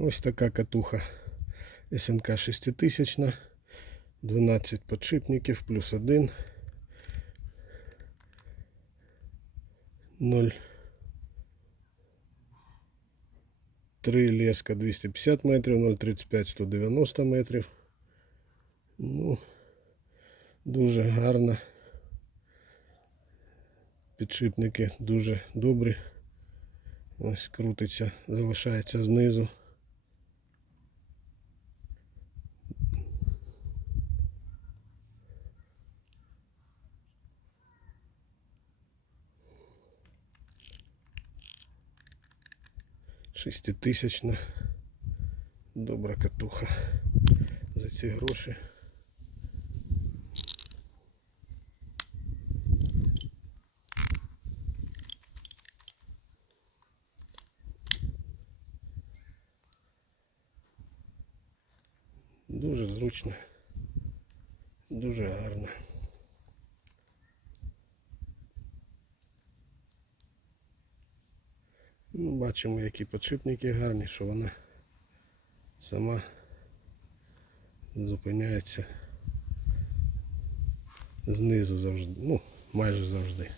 Ось така катуха СНК 6000, 12 подшипників, плюс 1. 0. 3 леска 250 метрів, 0,35 190 метрів. Ну, дуже гарно. Підшипники дуже добрі. Ось крутиться, залишається знизу. Шеститисячна. Добра катуха. За ці гроші. Дуже зручно. Дуже гарно. Ну, бачимо, які підшипники гарні, що вона сама зупиняється знизу завжди, ну, майже завжди.